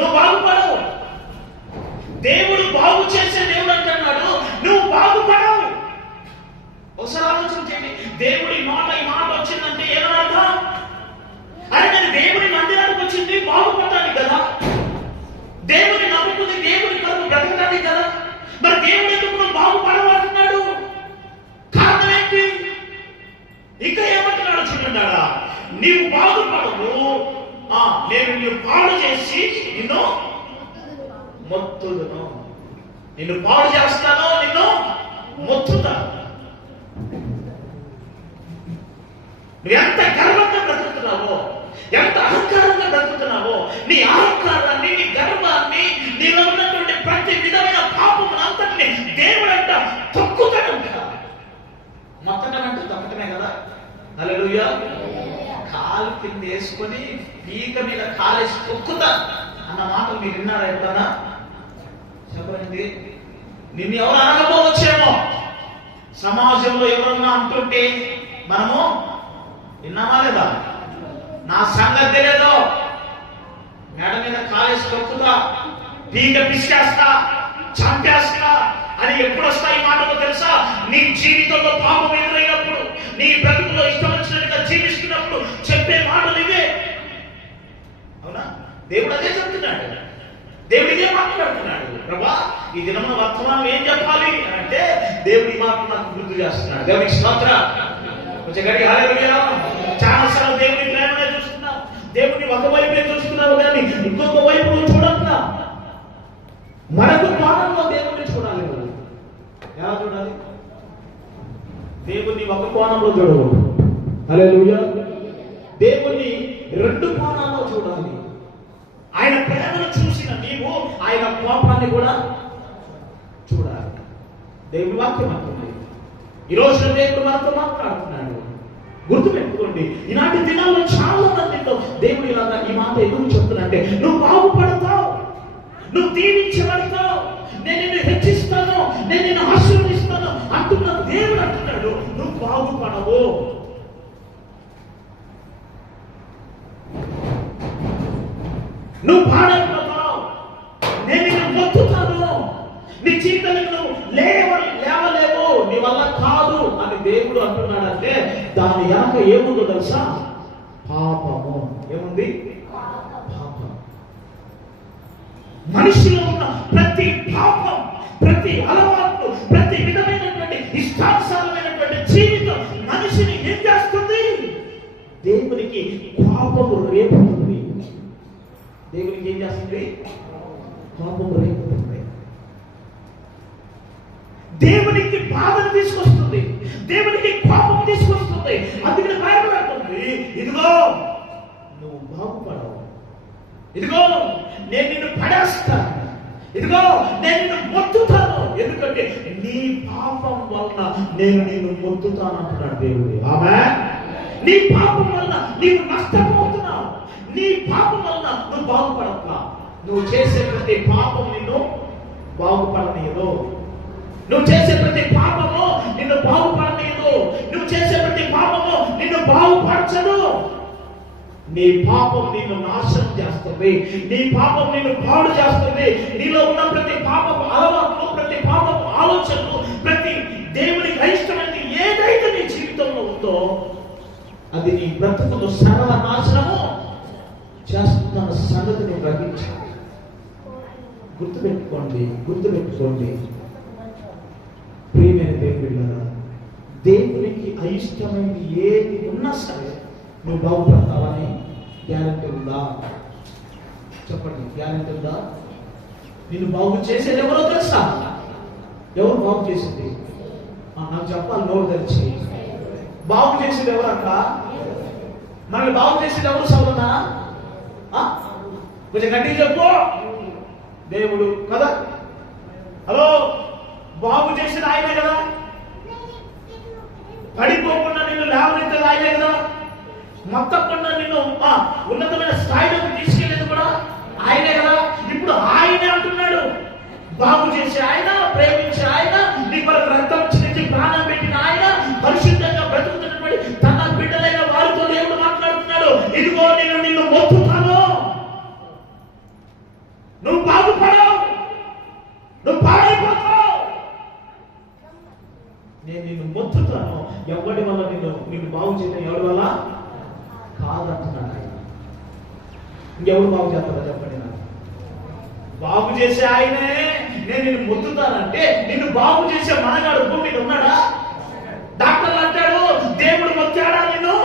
నువ్వు బాగుపడవు. దేవుడు బాగు చేసే దేవుడు అంటున్నాడు. నువ్వు బాగుపడవు. ఒకసారి ఆలోచన చేయండి. దేవుడి మాట ఈ మాట వచ్చిందంటే ఏమని అర్థం? అరే నేను దేవుడి మందిరానికి వచ్చింది బాగుపడడానికి కదా. దేవుని నమ్ముకుంది దేవుని కొరకు బ్రతకడానికి కదా. మరి దేవుడు ఎందుకు నువ్వు బాగుపడమంటున్నాడు కారణం ఏంటి? ఇంకా ఏమంటున్నాడు చూడండి నీవు బాగుపడవు. ఆ నేను నిన్ను పాడు చేసి నిన్ను మొత్తుదును. నిన్ను పాడు చేస్తాను నిన్ను మొత్తుతాను. నువ్వు ఎంత గర్వంగా బ్రతుకుతున్నావో ఎంత అహంకారంగా బ్రతుకుతున్నావో నీ అహంకారాన్ని నీ గర్వాన్ని నీలో ఉన్నటువంటి ప్రతి విధమైన పాపం అంతటిని దేవుడంట తొక్కుతాడంట మొత్తం అంటే తొక్కటమే కదా. హల్లెలూయా. కాలు కింద వేసుకొని పీక మీద కాలేసి తొక్కుతా అన్న మాటలు మీరు విన్నారా ఎప్పుడన్నా? చెప్పండి. నిన్ను ఎవరు అనకపోవచ్చేమో సమాజంలో ఎవరన్నా అంటుంటే మనము విన్నామా లేదా? నా సంగతి తెలియదు మేడ మీద కాలేసి తొక్కుతా పీక పిసికేస్తా చంపేస్తా అని ఎప్పుడు వస్తాయి మాటలు తెలుసా? నీ జీవితంలో పాపం ఎదురైనప్పుడు నీ బ్రతుకులో ఇష్టం వచ్చినట్టుగా జీవిస్తున్నప్పుడు చెప్పే మాటలు దేవుడు అదే చెప్తున్నాడు. దేవుడు ఇదే మాట్లాడుతున్నాడు. ప్రభా ఈ దినమున వర్తమానం ఏం చెప్పాలి అంటే దేవుడి మాట నాకు గుర్తు చేస్తున్నాడు. దేవుడికి స్తోత్ర. కొంచెం గడి హాలేలుయా చాలా సార్లు దేవుడి ప్రేమనే చూస్తున్నాం. దేవుడిని ఒక వైపే చూస్తున్నావు కానీ ఇంకొక వైపు చూడకుండా చూడట్లా. మనకు కోణంలో దేవుడిని చూడాలి నువ్వు ఎలా చూడాలి? దేవుని ఒక కోణంలో చూడకూడదు. హల్లెలూయా. దేవుణ్ణి రెండు కోణాల్లో చూడాలి. ఆయన ప్రేమను చూసిన నీవు ఆయన కోపాన్ని కూడా చూడాలి. దేవుని వాక్యం అంటుంది. ఈ రోజు దేవుడు మనతో మాట్లాడుతున్నాడు. గుర్తుపెట్టుకోండి ఇలాంటి దినాల్లో చాలా మందితో దేవుడు ఇలా ఈ మాట ఎందుకు చెప్తున్నంటే నువ్వు బాగుపడతావు. నువ్వు దీవించబడతావు. నేను నిన్ను హెచ్చిస్తాను. నేను నిన్ను ఆశీర్వదిస్తాను. అంటున్న దేవుడు అంటున్నాడు నువ్వు బాగుపడవు. నువ్వు పాడైపోతావు నేను నిన్ను మొక్కుతాను. నీ జీవితంలో నువ్వు లేవ లేవలేవు. నీ వల్ల కాదు అని దేవుడు అంటున్నాడంటే దాని యాక ఏముందో తెలుసా? పాపము. ఏముంది? పాపం. మనిషిలో ఉన్న ప్రతి పాపం ప్రతి అలవాట్లు ప్రతి విధమైనటువంటి ఇష్టానుసారమైనటువంటి జీవితం మనిషిని ఏం చేస్తుంది? దేవునికి పాపము రేపుతుంది. దేవునికి ఏం చేస్తుంది పాపము రేపుతుంది దేవునికి బాధను తీసుకొస్తుంది దేవునికి కోపం తీసుకొస్తుంది అందుకని బైబిల్ అంటుంది ఇదిగో నువ్వు బాగుపడవు ఇదిగో నేను నిన్ను పడేస్తాను ఇదిగో నేను నిన్ను మొత్తుతాను ఎందుకంటే నీ పాపం వలన నేను నిన్ను మొత్తుతాను అంటున్నాడు దేవుడు ఆమె నీ పాపం వలన నీవు నష్టపోతున్నావు నీ పాపం వలన నువ్వు బాగుపడక నువ్వు చేసే ప్రతి పాపం నిన్ను బాగుపడనీయదు. నువ్వు చేసే ప్రతి పాపము నిన్ను బాగుపడనీయదు. నువ్వు చేసే ప్రతి పాపము నిన్ను బాగుపరచదు. నీ పాపం నిన్ను నాశనం చేస్తుంది. నీ పాపం నిన్ను పాడు చేస్తుంది. నీలో ఉన్న ప్రతి పాపపు అలవాట్లు ప్రతి పాపపు ఆలోచనలు ప్రతి దేవుని అయిష్టమైనది ఏదైతే నీ జీవితంలో ఉందో అది నీ బ్రతుకును సర్వనాశనము చేస్తున్న సంగతిని గ్రహించాలి గుర్తుపెట్టుకోండి గుర్తుపెట్టుకోండి. ప్రియమైన దేవుడు దేవునికి అయిష్టమైనది ఏది ఉన్నా సరే నువ్వు బాగుపడతావని గ్యారంటీ ఉందా? చెప్పండి గ్యారంటీ ఉందా? నేను బాగు చేసేది ఎవరో తెలుసా? ఎవరు బాగు చేసింది? నాకు చెప్పాలి నోరు తెరిచి. బాగు చేసేది ఎవరు అక్క? మనల్ని బాగు చేసేది ఎవరు సౌదనా కొంచెం గట్టి చెప్పు. దేవుడు కదా? హలో బాబు చేసిన ఆయనే కదా? పడిపోకుండా నిన్ను లేవనెత్తేది ఆయనే కదా? మొత్తకుండా నిన్ను ఆ, ఉన్నతమైన స్థాయిలోకి తీసుకెళ్ళేది కూడా ఆయనే కదా? ఇప్పుడు ఆయనే అంటున్నాడు. బాగు చేసే ఆయన ప్రేమించే ఆయన నీ కొరకు రక్తం చించి ప్రాణం నేను మొత్తుతాను. ఎవరి వల్ల నిన్ను నిన్ను బాగు చేయడం ఎవరి వల్ల? కాదంటున్నాను ఆయన. ఇంకెవరు బాగు చేస్తారో చెప్పండి నాకు. బాగు చేసే ఆయనే నేను నిన్ను మొత్తుతానంటే నిన్ను బాగు చేసే మనగాడు భూమి మీద ఉన్నాడా? డాక్టర్లు అంటాడు దేవుడు మొత్తాడా నిన్ను?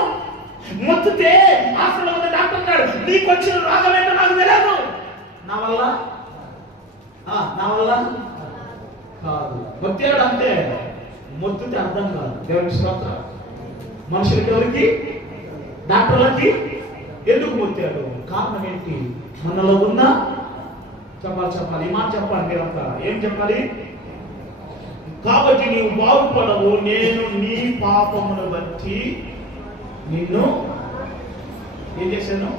మొత్తితే హాస్పిటల్ ఉన్న డాక్టర్ అంటాడు నీకు వచ్చిన రోగం ఏంటో నాకు తెలియదు. నా వల్ల? ఆ, నా వల్ల? కాదు. మొత్తాడు అంటే మొద్దుతే అర్థం కాదు. దేవుని స్తోత్రం. మనుషులకి ఎవరికి? డాక్టర్లకి? ఎందుకు మొత్తాడు? కారణం ఏంటి? మనలో ఉన్న చెప్పాలి చెప్పాలి. మా మాట చెప్పాలి మీరంతా. ఏం చెప్పాలి? కాబట్టి నీవు బాగుపడవు. నేను నీ పాపమును బట్టి నిన్ను ఏం చేశాను?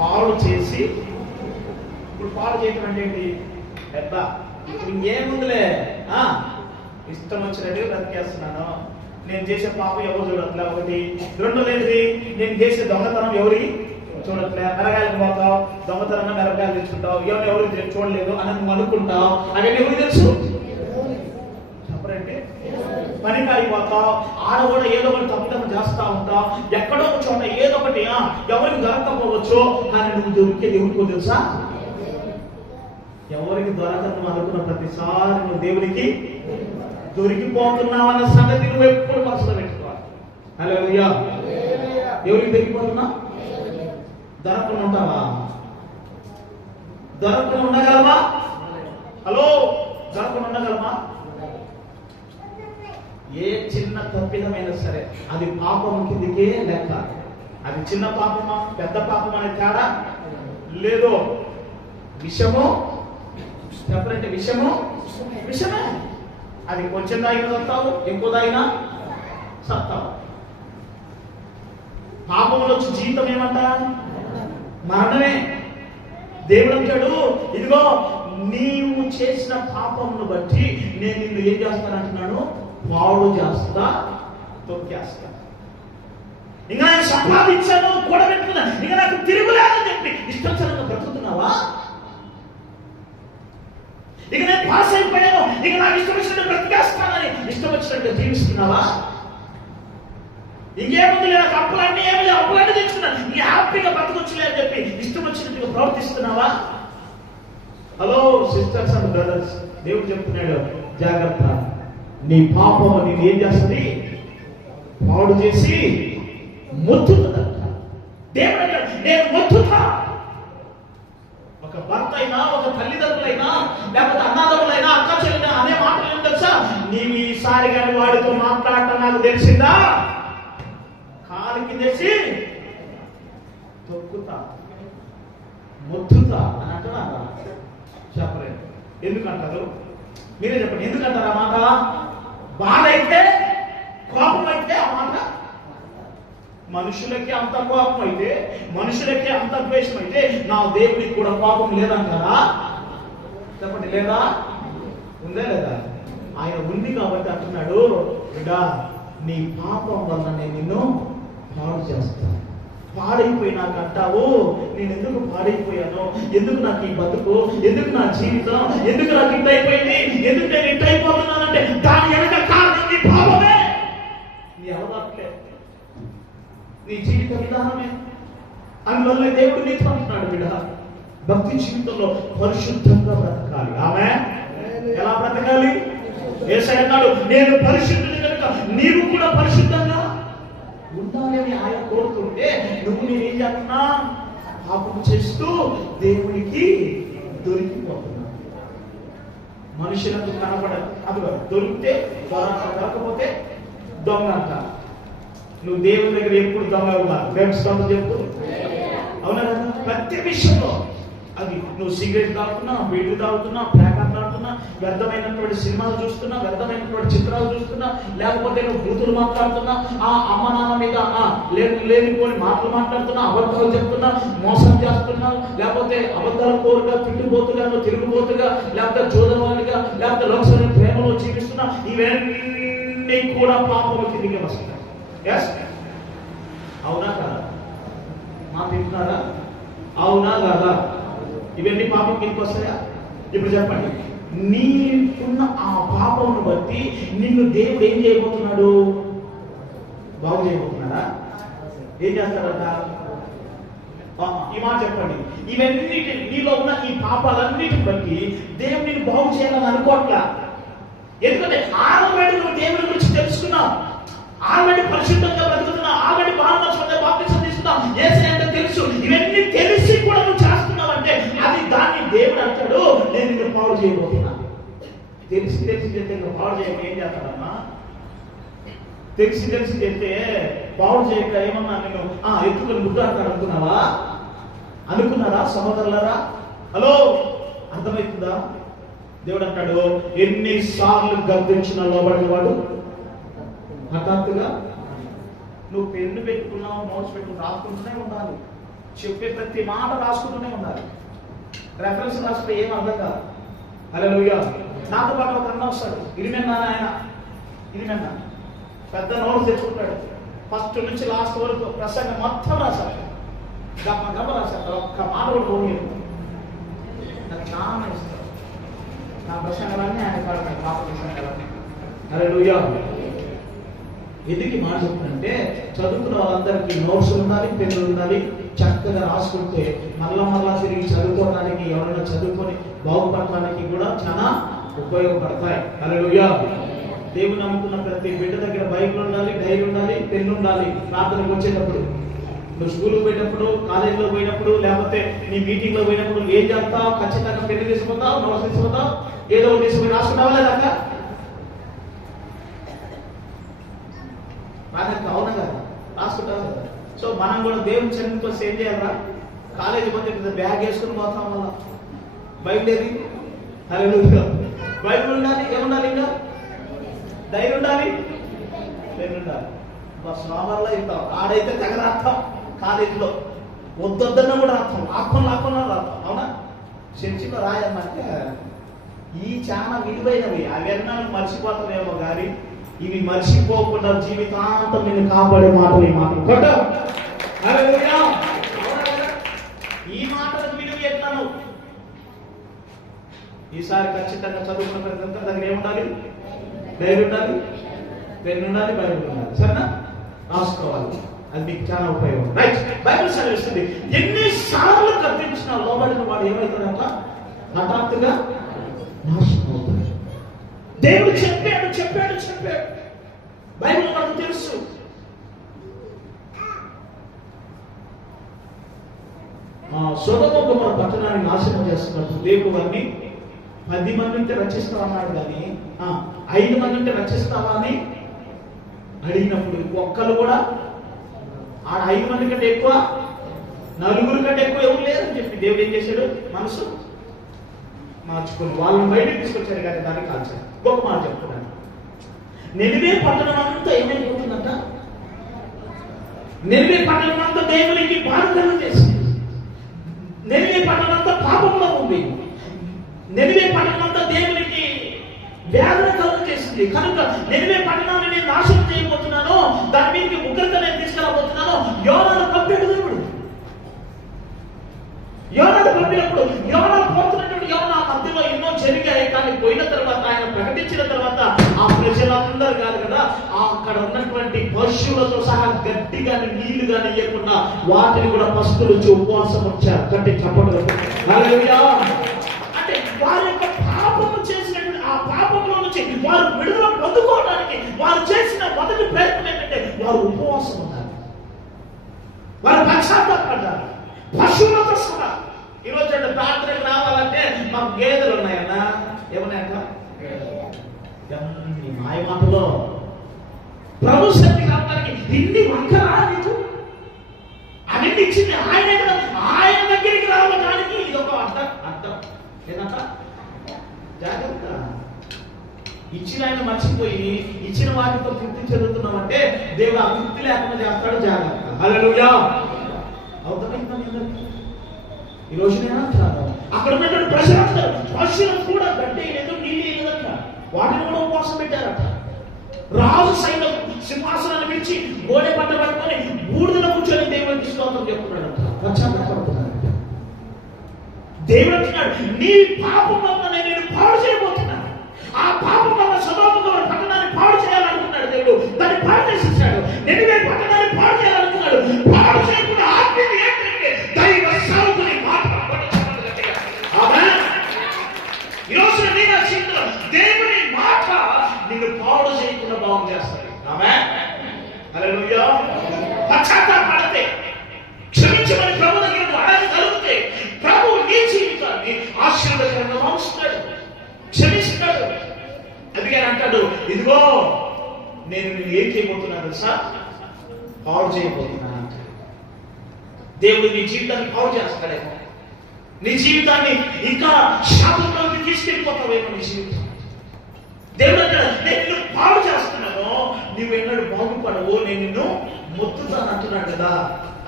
పాలు చేసి ఇప్పుడు పాలు చేయటం అంటే ఏంటి? పెద్ద ఇప్పుడు ఇంకేముందిలే? ఆ, ఇష్టం వచ్చినట్టు బ్రతికేస్తున్నాను. నేను చేసే పాపం ఎవరు చూడట్లే. ఒకటి రెండు లేనిది నేను చేసే దొంగతనం ఎవరి చూడట్లే. మెరగాయలకు పోతావు దొంగతనంగా మెరగాయలు తెచ్చుకుంటావు. ఎవరు ఎవరు చూడలేదు అని నువ్వు అనుకుంటావు. అవన్నీ ఎవరికి తెలుసు? చెప్పరండి. పనికి అయిపోతావు ఆడ కూడా ఏదో ఒకటి తప్పిదం చేస్తా ఉంటావు. ఎక్కడో ఒక చోట ఏదో ఒకటి ఆ, ఎవరికి దొరకకపోవచ్చు కానీ నువ్వు దొరికే ఎవరికో తెలుసా? ఎవరికి దొరకదు అనుకున్న ప్రతిసారి నువ్వు దేవుడికి దొరికిపోతున్నావు అన్న సంగతి నువ్వు ఎప్పుడు మనసులో పెట్టుకోవాలి. హలో ఎవరికి దొరికిపోతున్నా? దొరకకుండా ఉంటావా దొరకకుండా ఉండగలమా హలో దొరకకుండా ఉండగలమా ఏ చిన్న తప్పిదమైనా సరే అది పాపం కిందకే లెక్క. అది చిన్న పాపమా పెద్ద పాపం అనే తేడా లేదో. విషము? చెప్పాలంటే విషము? విషమే. అది కొంచెం దాగిన సత్తావు ఎక్కువ దాయినా సత్తావు. పాపంలో వచ్చి జీవితం ఏమంట? మరణమే. దేవుడు అంటాడు ఇదిగో నీవు చేసిన పాపమును బట్టి నేను నిన్ను ఏం చేస్తానంటున్నాను పాడు చేస్తా తొక్కేస్తా. ఇంకా నేను సంపాదించాను కూడబెట్టుకున్నాను. ఇంకా నాకు తిరుగులేదని చెప్పి ఇష్టం బ్రతుకుతున్నావా? ఇక నేను పాస్ అయిపోయాను. ఇక నాకు ఇష్టం వచ్చినట్టు బ్రతికేస్తానని. ఇష్టం వచ్చినట్టు జీవిస్తున్నావా? ఇంకేముంది నాకు అప్పులన్నీ ఏమి లేదు అప్పులన్నీ తెచ్చుకున్నా. నీ హ్యాపీగా బతకొచ్చులే అని చెప్పి ఇష్టం వచ్చినట్టుగా ప్రవర్తిస్తున్నావా? హలో సిస్టర్స్ అండ్ బ్రదర్స్ దేవుడు చెప్తున్నాడు జాగ్రత్త. నీ పాపం నేను ఏం చేస్తుంది? పాడు చేసి మొత్తుతుందంట దేవుడు నేను మొత్తుతా. ఒక భర్త అయినా ఒక తల్లిదండ్రులైనా లేకపోతే అన్నదమ్ములైనా అక్క చెల్లినా అనే మాటలు ఏం తెలుసా? నీవు ఈసారి కానీ వాడితో మాట్లాడటం నాకు తెలిసిందా? కాలికి తెసి తొక్కుతా మొత్తుతా అని అంటున్నారా చెప్పలేదు. ఎందుకంటారు? మీరే చెప్పండి. ఎందుకంటారా మాట బాధ అయితే కోపం అయితే ఆ మాట మనుషులకి అంత కోపం అయితే మనుషులకి అంత ద్వేషం అయితే నా దేవుడికి కూడా కోపం లేదంటారా? చెప్పండి లేదా? ఉందా లేదా? ఆయన ఉంది కాబట్టి అంటున్నాడు బిడ్డా నీ పాపం వల్ల నేను నిన్ను పాడు చేస్తాను. పాడైపోయినాక అంటావు నేను ఎందుకు పాడైపోయాను? ఎందుకు నాకు ఈ బతుకు? ఎందుకు నా జీవితం? ఎందుకు నాకు ఇంటైపోయింది అయిపోయింది ఎందుకు నేను ఇంత అయిపోతున్నానంటే దాని వెనక కారణం నీ పాపమే నీ అవదాట్లే నీ జీవిత విధానమే. అందువల్ల దేవుడు నీతో అంటున్నాడు బిడ్డ. భక్తి జీవితంలో పరిశుద్ధంగా బ్రతకాలి. ఆమె ఎలా బ్రతకాలి? ఏసై అన్నాడు నేను పరిశుద్ధుని కనుక నీవు కూడా పరిశుద్ధంగా ఉండాలని ఆయన కోరుతుంటే నువ్వు నేనేం చేస్తున్నా? పాపం చేస్తూ దేవునికి దొరికిపోతున్నా. మనుషులకు కనపడదు. అది దొరికితే దొరక దొరకపోతే దొంగ అంటారు. నువ్వు దేవుని దగ్గర ఎప్పుడు దొంగ ఉన్నారు ప్రేమిస్తాను చెప్పు అవునా ప్రతి విషయంలో అది నువ్వు సిగరెట్ తాగుతున్నా బీడి తాగుతున్నా ప్యాకెట్ తాగుతున్నా వ్యర్థమైనటువంటి సినిమాలు చూస్తున్నా వ్యర్థమైనటువంటి చిత్రాలు చూస్తున్నా లేకపోతే నువ్వు బూతులు మాట్లాడుతున్నా ఆ అమ్మ నాన్న మీద ఆ లేని లేనిపోని మాటలు మాట్లాడుతున్నా అబద్ధాలు చెప్తున్నా మోసం చేస్తున్నా లేకపోతే అబద్ధాల కోరుగా తిట్టుబోతుగా తిరుగుబోతుగా లేకపోతే జోదవాడిగా లేకపోతే లోకసభ ప్రేమలో జీవిస్తున్నా ఇవన్నీ కూడా పాపం కిందికి వస్తున్నాయి ఎస్ అవునా కదా? మా తింటున్నారా? అవునా కదా? ఇవన్నీ పాపం కిందకి వస్తాయా? ఇప్పుడు చెప్పండి. నీకున్న ఆ పాపమును బట్టి నిన్ను దేవుడు ఏం చేయబోతున్నాడు? బాగు చేయబోతున్నాడా? ఏం చేస్తాడట? ఈ మాట చెప్పండి. ఇవన్నిటి నీలో ఉన్న ఈ పాపాలన్నిటిని బట్టి దేవుడు బాగు చేయాలని అనుకోవట్లా ఎందుకంటే ఆల్రెడీ నువ్వు దేవుడి గురించి తెలుసుకున్నావు ఆల్రెడీ పరిశుద్ధంగా బ్రతుకుతున్నా ఆల్రెడీ బాగా బాప్తిసం తీసుకున్నావు ఏసే అంటే తెలుసు. ఇవన్నీ తెలిసి కూడా నువ్వు చేస్తున్నావు అంటే అది దాన్ని దేవుడు అంటాడు నేను నిన్ను పాడు చేయబోతున్నా తెలిసి తెలిసి చెప్తే నువ్వు పాడు చేయక ఏం చేస్తాడమ్మా? తెలిసి తెలిసి చెప్తే పాడు చేయక ఏమన్నా నేను? ఆ ఎత్తుకొని ముట్టాడతాడు అనుకున్నావా? అనుకున్నారా? సహోదరులారా? హలో అర్థమవుతుందా? దేవుడు అంటాడు ఎన్నిసార్లు గర్దించిన లోబడిన వాడు హఠాత్తుగా నువ్వు పెన్ను పెట్టుకున్నావు నోట్స్ పెట్టుకుని రాసుకుంటూనే ఉండాలి. చెప్పే ప్రతి మాట రాసుకుంటూనే ఉండాలి. రెఫరెన్స్ రాస్తే ఏం అర్థం కాదు. అలా నాతో పాటు ఒక అన్న వస్తాడు. ఇరిమెన్నా ఆయన ఇరిమెన్నా పెద్ద నోట్స్ తెచ్చుకుంటాడు. ఫస్ట్ నుంచి లాస్ట్ వరకు ప్రసంగం మొత్తం రాశాడు. గమ్మ గమ్మ రాశాడు. ఒక్క మాట కూడా పోనీ నాకు చాలా ఇష్టం నా ప్రసంగాలన్నీ ఆయన పాడతాడు పాప ప్రసంగాలన్నీ. అరే ఎందుకు మాట చెప్తుందంటే చదువుకున్న వాళ్ళందరికీ నోట్స్ ఉండాలి పెన్నులు ఉండాలి చక్కగా రాసుకుంటే మళ్ళా మళ్ళా తిరిగి చదువుకోవడానికి ఎవరైనా చదువుకొని బాగుపడటానికి కూడా చాలా ఉపయోగపడతాయి. అలలుయా దేవుని నమ్ముకున్న ప్రతి బిడ్డ దగ్గర బైక్లు ఉండాలి డైరీ ఉండాలి పెన్ను ఉండాలి ప్రార్థనకు వచ్చేటప్పుడు. నువ్వు స్కూల్కి పోయినప్పుడు కాలేజీలో పోయినప్పుడు లేకపోతే నీ మీటింగ్లో పోయినప్పుడు ఏం చేస్తావు? ఖచ్చితంగా పెళ్ళి తీసుకుంటావు నోట్స్ తీసుకుంటావు ఏదో ఒకటి తీసుకుని రాసుకుంటావా లేదా రాజానికి అవునా కదా రాసుకుంటాం కదా సో మనం కూడా దేవుని చరణ్కి వస్తే ఏం చేయాలరా. కాలేజీ పోతే పెద్ద బ్యాగ్ వేసుకుని పోతాం వల్ల బైబిల్ ఏది? హల్లెలూయా. బైబిల్ ఉండాలి? ఏముండాలి ఇంకా? ధైర్యం ఉండాలి? ధైర్యం ఉండాలి. మా సోమవారంలో ఇస్తాం ఆడైతే తెగ రాస్తాం కాలేజీలో. వద్దొద్దన్న కూడా రాస్తాం. ఆత్మ లాక్కున్నా రాస్తాం. అవునా? చర్చిలో రాయమంటే ఈ చాలా విలువైనవి. అవన్నీ మర్చిపోతామేమో కానీ ఇవి మర్చిపోకుండా జీవితాంతం నిన్ను కాపాడే మాటలు ఈ మాట ఈ మాటలకు విలువ ఎత్తాను. ఈసారి ఖచ్చితంగా చదువుకున్న ప్రతి దగ్గర ఏముండాలి? ధైర్యం ఉండాలి పెన్ను ఉండాలి బైబుల్ ఉండాలి సరేనా? రాసుకోవాలి. అది మీకు చాలా ఉపయోగం. రైట్ బైబిల్ సెలవిస్తుంది ఎన్నిసార్లు కల్పించిన లోబడిన వాడు ఏమవుతాడంట హఠాత్తుగా నాశనం అవుతాడు దేవుడు చెప్పాడు చెప్పాడు చెప్పాడు. బైబిల్ మనకు తెలుసు. ఆ మన పట్టణాన్ని నాశనం చేస్తున్నప్పుడు దేవుడు వారిని పది మంది ఉంటే రచిస్తావా కానీ ఐదు మంది ఉంటే రచిస్తావా అని అడిగినప్పుడు ఒక్కరు కూడా ఆడ ఐదు మంది కంటే ఎక్కువ నలుగురు కంటే ఎక్కువ ఎవరు లేరని చెప్పి దేవుడు ఏం చేశాడు? మనసు మార్చుకొని వాళ్ళని బయటకు తీసుకొచ్చారు కానీ దాన్ని కాల్చారు. గొప్ప మాట చెప్తున్నాను నిలివే పట్టణం అంతా ఏమైపోతుందంట? నిలివే పట్టణం అంతా దేవునికి బాధకరం చేసింది. నెమిలి పట్టణం అంతా పాపంలో ఉంది. నిలివే పట్టణం అంతా దేవునికి వేదన కలుగు చేసింది. కనుక నిలివే పట్టణాన్ని నేను నాశనం చేయబోతున్నాను దాని మీదకి ఉగ్రత నేను తీసుకురాబోతున్నాను యోనాను పంపాడు దేవుడు. యోనాను పంపినప్పుడు యోనా పోతున్నటువంటి యోనా మధ్యలో ఎన్నో జరిగాయి కానీ పోయిన తర్వాత ఆయన ప్రకటించిన తర్వాత ప్రజలందరూ కాదు కదా అక్కడ ఉన్నటువంటి పశువులతో సహా గట్టి కానీ నీళ్ళు కానీ ఇవ్వకుండా వాటిని కూడా పసుపులు వచ్చి ఉపవాసం వచ్చారు కట్టి చెప్పడం అంటే వారి యొక్క పాపము చేసినటువంటి ఆ పాపంలో నుంచి వారు విడుదల పొందుకోవడానికి వారు చేసిన మొదటి ప్రయత్నం ఏంటంటే వారు ఉపవాసం ఉన్నారు వారు పశ్చాత్తాపడ్డారు పశువులతో సహా. ఈరోజు అంటే ప్రార్థనకు రావాలంటే మాకు గేదెలు ఉన్నాయన్నా? ఏమన్నాయట ఈ మాయ మాటలో ప్రభు శక్తి రావడానికి ఇన్ని వంకరా నీకు? అవన్నీ ఇచ్చింది ఆయన ఆయన దగ్గరికి రావడానికి ఇది ఒక అర్థం అర్థం. ఏంటంట జాగ్రత్త. ఇచ్చిన ఆయన మర్చిపోయి ఇచ్చిన వాటితో తృప్తి చెందుతున్నామంటే దేవుడు ఆ తృప్తి లేకుండా చేస్తాడు జాగ్రత్త. అవుతామైందా అందరికీ? ఈ రోజు నేను అంటున్నాను అక్కడ ఉన్నటువంటి ప్రజలందరూ పశువులకు కూడా గడ్డి లేదు నీళ్ళు వాటిని కూడా ఉపవాసం పెట్టారట. రాజు సైన్యం సింహాసనాన్ని విడిచి గోడె పట్ట పట్టుకొని బూడిదల కూర్చొని దేవుడికి స్తోత్రం చెప్తున్నాడట. దేవుడు అంటున్నాడు నీ పాపం వల్ల నేను పాడు చేయబోతున్నాను. ఆ పాపం వల్ల సదోముగా పట్టణాన్ని పాడు చేయాలనుకున్నాడు దేవుడు. దాన్ని పాడు చేసేసాడు. నేను పట్టణాన్ని పాడు చేయాలనుకున్నాడు. పాడు చేయకుండా ఆత్మీయ ఏంటంటే దైవ సాగుని తెలుసా పాడు చేయబోతున్నాను దేవుడు నీ జీవితాన్ని పాడు చేస్తాడేమో నీ జీవితాన్ని ఇంకా శాపంలోకి తీసుకెళ్ళిపోతావేమో నీ జీవితం. దేవుడు నేను పాడు చేస్తున్నాను. నువ్వు ఎన్నడు బాగుపడవు. నేను నిన్ను మొత్తుతాను అంటున్నాడు కదా.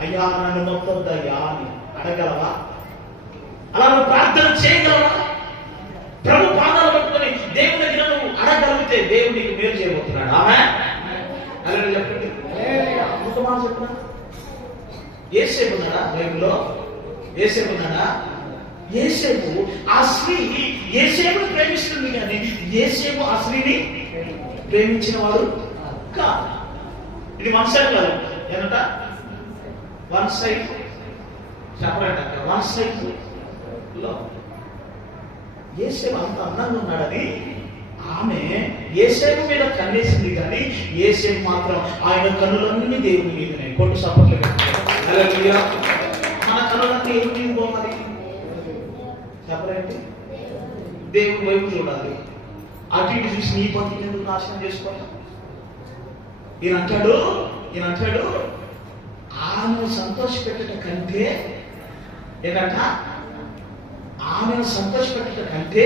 అయ్యా నన్ను మొత్తొద్దయ్యా అని అడగలవా? అలా నువ్వు ప్రార్థన చేయగలవా ప్రభు పాదాలు పట్టుకొని దేవుని దగ్గర నువ్వు అడగలిగితే దేవుడు నీకు మేలు చేయబోతున్నాడు ఆమె అలా చెప్పండి ఇంత మాట చెప్పినా ఏసేపు ఉన్నాడా? బైబిల్లో ఏసేపు ఉన్నాడా? ఏసేపు ఆ స్త్రీ ఏసేపు ప్రేమిస్తుంది కానీ ఏసేపు ఆ స్త్రీని ప్రేమించిన వాడు కాదు. ఇది వన్ సైడ్ కాదు. ఏమంట? వన్ సైడ్ చెప్పలేట వన్ సైడ్లో. ఏసేపు అంత అందంగా ఉన్నాడని ఆమె ఏసేపు మీద కన్నేసింది కానీ ఏసేపు మాత్రం ఆయన కన్నులన్నీ దేవుని మీదనే. కొట్టు సపోర్ట్లు పెట్టారు మన కన్నులన్నీ ఏమి దేవుని వైపు చూడాలి. అటు ఇటు చూసి నీ బతుకు ఎందుకు నాశనం చేసుకోవాలి? ఈయన అంటాడు ఈయన అంటాడు ఆమెను సంతోషపెట్టడం కంటే ఏంటంట? ఆమెను సంతోషపెట్టడం కంటే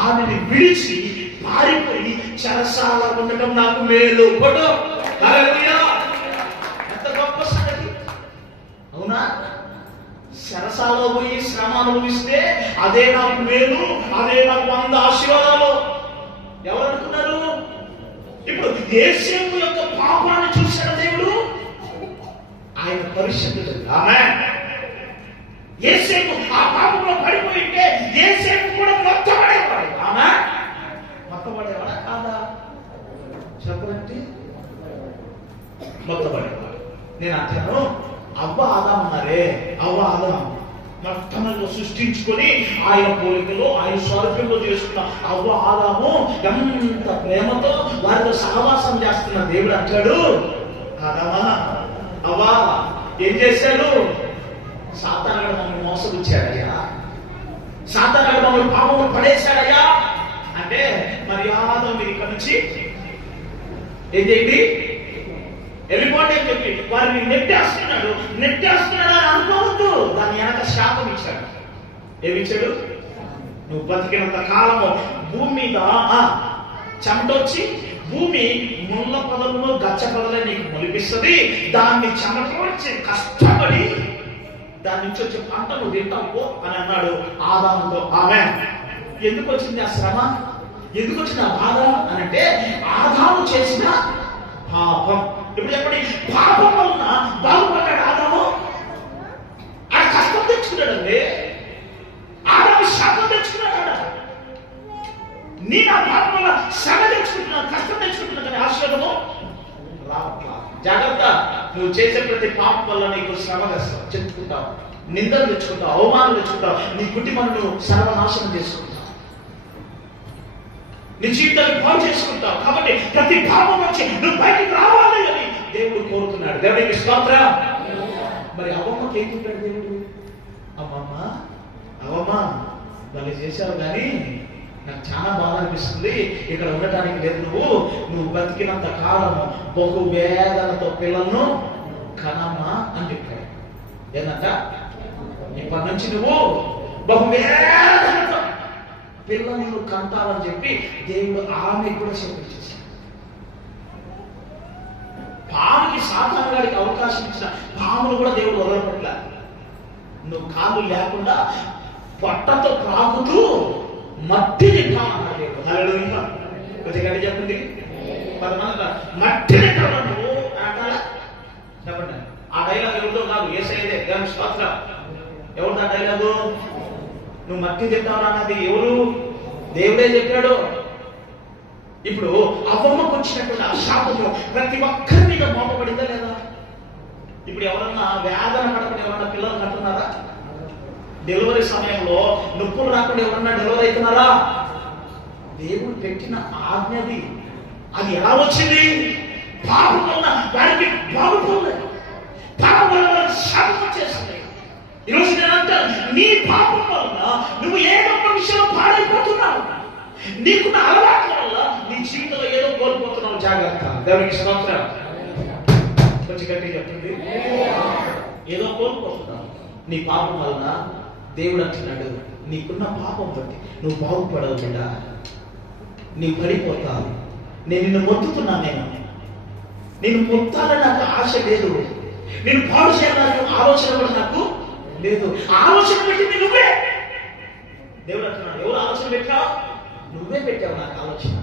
ఆమెను విడిచి పారిపోయి చరసాల ఉండటం నాకు మేలు. కొడు సరసాలో పోయి శ్రమ అనుభవిస్తే అదే నాకు మేలు అదే నాకు వంద ఆశీర్వాదాలు. ఎవరు అనుకున్నారు ఇప్పుడు దేశం యొక్క పాపాన్ని చూశాడు దేవుడు. ఆయన పరిశుద్ధుడు. ఆమె ఏసేపు ఆ పాపంలో పడిపోయింటే ఏసేపు కూడా మొత్తపడేవాడు ఆమె మొత్తపడేవాడా కాదా? చెప్పండి. మొత్తపడేవాడు నేను అంటాను అవ్వ ఆదా ఉన్నారే అవ్వ ఆదాం మొట్టమొదటి సృష్టించుకొని ఆయన పోలికలో ఆయన స్వరూపంలో చేసుకున్న అవ్వ ఆదాము ఎంత ప్రేమతో వారితో సహవాసం చేస్తున్న దేవుడు అంటాడు? ఆదామా అవ్వా ఏం చేశాడు సాతానుడు మమ్మల్ని మోసగుచ్చాడయ్యా సాతానుడు మమ్మల్ని పాపము పడేశాడయ్యా. అంటే మరి ఆదాం మీరు ఇక్కడ నుంచి ఏం చేయండి? వెళ్ళిపోండి అని చెప్పి వారిని నెట్టేస్తున్నాడు. నెట్టేస్తున్నాడు అని అనుకోవద్దు. దాని వెనక శాపం ఇచ్చాడు. ఏమిచ్చాడు? నువ్వు బతికినంత కాలము భూమి మీద చెమటొచ్చి భూమి ముళ్ళ పొదలను గచ్చ పొదలే నీకు మొలిపిస్తుంది. దాన్ని చెమటోడ్చి కష్టపడి దాని నుంచి వచ్చే పంట నువ్వు తింటావు అని అన్నాడు ఆదాముతో. ఆమె ఎందుకు వచ్చింది ఆ శ్రమ? ఎందుకు వచ్చింది ఆ బాధ? అని అంటే ఆదాము చేసిన పాపం. ఇప్పుడు చెప్పండి పాపం వలన బాగుపడ్డాడు ఆదాము? ఆ కష్టం తెచ్చుకున్నాడండి. ఆదాము శాపం తెచ్చుకున్నాడు ఆడ. నీ నా పాపం వల్ల శ్రమ తెచ్చుకుంటున్నాను కష్టం తెచ్చుకుంటున్నాను కానీ ఆశీర్వాదము? రావట్లా జాగ్రత్త. నువ్వు చేసే ప్రతి పాపం వల్ల నీకు శ్రమ చెప్పుకుంటావు. నిందలు తెచ్చుకుంటావు అవమానం తెచ్చుకుంటావు. నీ కుటుంబాన్ని నువ్వు సర్వనాశనం చేసుకుంటావు. నీ జీవితాన్ని పాలు చేసుకుంటావు. కాబట్టి ప్రతి పాపం నుంచి నువ్వు బయటికి రావాలి. దేవుడు కోరుతున్నాడు. దేవుడికి స్తోత్ర. మరి అవమ్మకి ఏం చెప్పాడు దేవుడు? అమ్మమ్మ అవమ్మ వాళ్ళు చేశావు కానీ నాకు చాలా బాధ అనిపిస్తుంది. ఇక్కడ ఉండటానికి లేదు నువ్వు. నువ్వు బతికినంత కాలము బహు వేదనతో పిల్లలను కనమ్మా అని చెప్పాడు. ఏంటంట ఇప్పటి నుంచి నువ్వు బహు వేదనతో పిల్లల్ని నువ్వు కంటావని చెప్పి దేవుడు ఆమె కూడా చెప్పించేశాడు పాముకి సాతాను గారికి అవకాశం ఇచ్చిన పాములు కూడా దేవుడు వదలపట్ల నువ్వు కాలు లేకుండా పట్టతో ప్రాగుతూ మట్టి తింటామన్నాడు కొద్దిగా చెప్పండి. పదమంది మట్టి నువ్వు అంటారా చెప్పండి. ఆ డైలాగ్ ఎవరితో నాకు ఏసైదే. దాని స్తోత్రం ఎవరిదా డైలాగు నువ్వు మట్టి తింటావు అన్నది ఎవరు? దేవుడే చెప్పాడు. ఇప్పుడు అవ్వమ్మకు వచ్చినటువంటి ఆ శాపము ప్రతి ఒక్కరి మీద మోపబడిందా లేదా? ఇప్పుడు ఎవరన్నా వేదన పడకుండా ఎవరన్నా పిల్లలు కంటున్నారా డెలివరీ సమయంలో నొప్పులు రాకుండా ఎవరన్నా డెలివరీ అవుతున్నారా? దేవుడు పెట్టిన ఆజ్ఞది అది. ఎలా వచ్చింది? పాపం వల్ల వారికి బాగుపోలేదు పాపం వల్ల శాపం వచ్చేసింది. ఈరోజు నేను అంటాను నీ పాపం వల్ల నువ్వు ఏ ఒక విషయంలో పాడైపోతున్నావు? నీకున్న అలవాట్ల వల్ల నీ జీవితంలో ఏదో కోల్పోతున్నావు. జాగ్రత్త. దేవునికి స్తోత్రం. కొంచెం గట్టిగా చెప్పండి ఏదో కోల్పోతున్నావు. నీ పాపం వలన దేవుడు అంటున్నాడు నీకున్న పాపం బట్టి నువ్వు బాగుపడవు బిడ్డ నీవు పడిపోతావు నేను నిన్ను మొత్తుతున్నాను నేను. నేను మొత్తాలని నాకు ఆశ లేదు. నేను పాడు చేయాలని ఆలోచన కూడా నాకు లేదు. ఆలోచన పెట్టింది నువ్వే. దేవుడు అంటున్నాడు ఎవరు ఆలోచన పెట్టావు నువ్వే పెట్టావు నాకు ఆలోచన.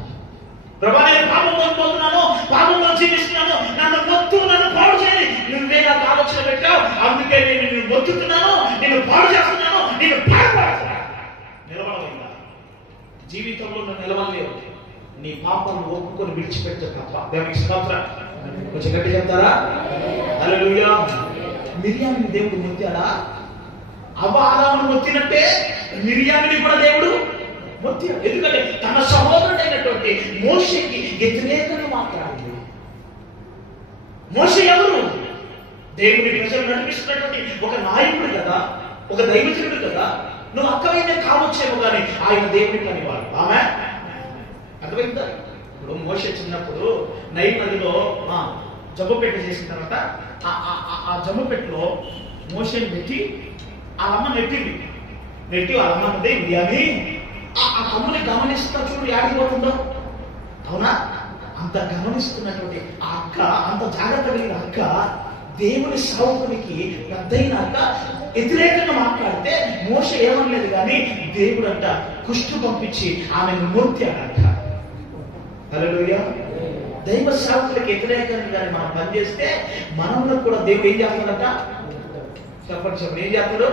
ప్రభా నేను పాపంలో పోతున్నాను పాపంలో జీవిస్తున్నాను నన్ను మొత్తం నన్ను పాడు చేయాలి నువ్వే నాకు ఆలోచన పెట్టావు అందుకే నేను నిన్ను మొత్తుతున్నాను నేను పాడు చేస్తున్నాను నేను పాడుపడుతున్నాను జీవితంలో నువ్వు నిలవలేవు నీ పాపం ఒప్పుకొని విడిచిపెట్టే తప్ప. దేవునికి స్తోత్రం. కొంచెం గట్టి చెప్తారా? హల్లెలూయా. మిరియామిని దేవుడు మొత్తాడా? అవ ఆదామును మొత్తినట్టే మిరియామిని కూడా దేవుడు మొత్తం ఎందుకంటే తన సహోదరుడైనటువంటి మోషకి వ్యతిరేకంగా మాట్లాడింది మోస ఎవరు? దేవుని ప్రజలు నడిపిస్తున్నటువంటి ఒక నాయకుడు కదా ఒక దైవజనుడు కదా. నువ్వు అక్కడైతే కావచ్చేమో కానీ ఆయన దేవుని పనివాడు. ఆమె అర్థమైందా? ఇప్పుడు మోస చిన్నప్పుడు నై నదిలో ఆ, జబ్బు పెట్టి చేసిన తర్వాత ఆ- ఆ- ఆ- జబ్బు పెట్టిలో మోషని పెట్టి ఆ అమ్మ నెట్టింది. నెట్టి వాళ్ళ అమ్మ ఇది అని? ఆ తమ్ముని గమనిస్తా చూడు ఉండవు అవునా? అంత గమనిస్తున్నటువంటి ఆ అక్క అంత జాగ్రత్త కలిగిన అక్క దేవుని సావుకునికి పెద్దయినాక వ్యతిరేకంగా మాట్లాడితే మోస ఏమనలేదు కానీ దేవుడు అంట కుష్టు పంపించి ఆమెను మూర్తాడంట హల్లెలూయా. దైవ సేవకులకు వ్యతిరేకంగా కానీ మనం పనిచేస్తే మనలో కూడా దేవుడు ఏం చేస్తాడంట? చెప్పండి చెప్పండి ఏం చేస్తాడు?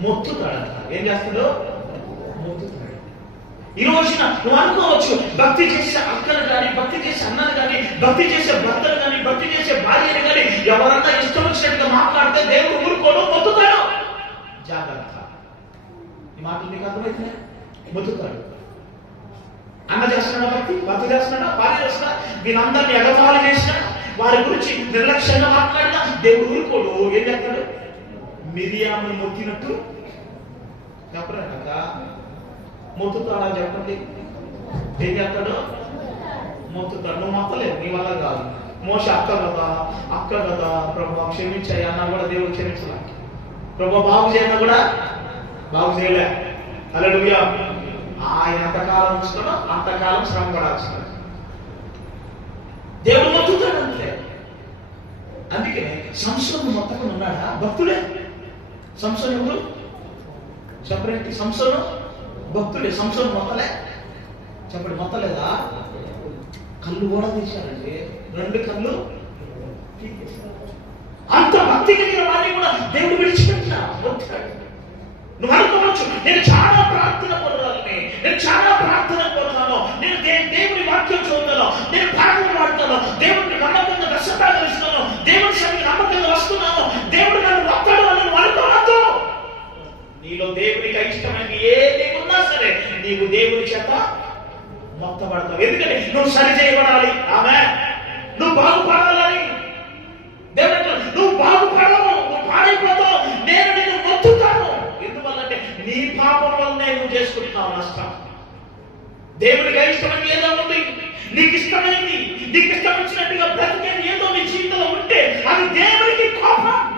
మొత్తుతాడంట. ఏం చేస్తాడు? మొత్తుతాడు ఈ రోజున నువ్వు అనుకోవచ్చు భక్తి చేసే అక్కలు కానీ భక్తి చేసే అన్నలు కానీ భక్తి చేసే భర్తలు కానీ భక్తి చేసే భార్యలు కానీ ఎవరన్నా ఇష్టం వచ్చినట్టుగా మాట్లాడితే దేవుడు ఊరుకోడు మొత్తుతాడు. జాగ్రత్త. ఈ మాటలు నీకు అర్థమవుతున్నాయి? మొత్తుతాడు. అన్న చేస్తున్నాడా భక్తి? భర్త చేస్తున్నాడా? భార్య చేస్తున్నా వీళ్ళందరినీ ఎగతాళి చేసినా వారి గురించి నిర్లక్ష్యంగా మాట్లాడినా దేవుడు ఊరుకోడు. ఏం చేస్తాడు? మిరియామును మొక్కినట్టు. చెప్పరా కదా మొత్తుతాడా చెప్పండి. ఏం చేస్తాడు? మొత్తుతాడు నువ్వు మొత్తలేదు నీ వల్ల కాదు. మోస అక్క కదా అక్క కదా ప్రభు క్షమించాయి కూడా దేవుడు క్షమించలే ప్రభు బాగు చేయన్నా కూడా బాగు చేయలే. అల్లడు ఆయన ఎంతకాలం ఉంచుతాడో అంతకాలం శ్రమ పడాల్సింది దేవుడు మొత్తుతాడు అంతే. అందుకే సంసోను మొత్తకుండా ఉన్నాడా? భక్తుడే. సంసోన్ ఎవరు? సపరేట్ సంసోను భక్తుడే సంసోను మొత్తలే? చెప్పండి మొత్తలేదా? కళ్ళు కూడా తీశారండి. రెండు కళ్ళు అంత భక్తి కలిగిన వాడిని కూడా దేవుడు విడిచిపెట్టిన? నువ్వు అనుకోవచ్చు నేను చాలా ప్రార్థన పొందాలని. నేను చాలా ప్రార్థన పొందాను. నేను దే- దేవుని వాక్యం చదువుతాను. నేను పాటలు పాడతాను. దేవుడిని నమ్మకంగా దర్శనాలు దేవుని సరికి నమ్మకంగా వస్తున్నాను. దేవుడు నన్ను వస్తాడు అని నువ్వు నీలో దేవునికి అయిష్టమైనది ఏది ఉన్నా సరే నీవు దేవుని చేత మొత్తపడతావు ఎందుకంటే నువ్వు సరి చేయబడాలి. ఆమె నువ్వు బాగుపడాలని. దేవుడు నువ్వు బాగుపడవు నువ్వు పాడైపోతావు నేను నేను మొత్తుతాను. ఎందువల్లంటే నీ పాపం వల్లనే నువ్వు చేసుకుంటున్నావు నష్టం. దేవునికి ఇష్టమైనది ఏదో ఉంది. నీకు ఇష్టమైంది. నీకు ఇష్టం వచ్చినట్టుగా బ్రతికేది ఏదో నీ జీవితంలో ఉంటే అది దేవునికి కోపం.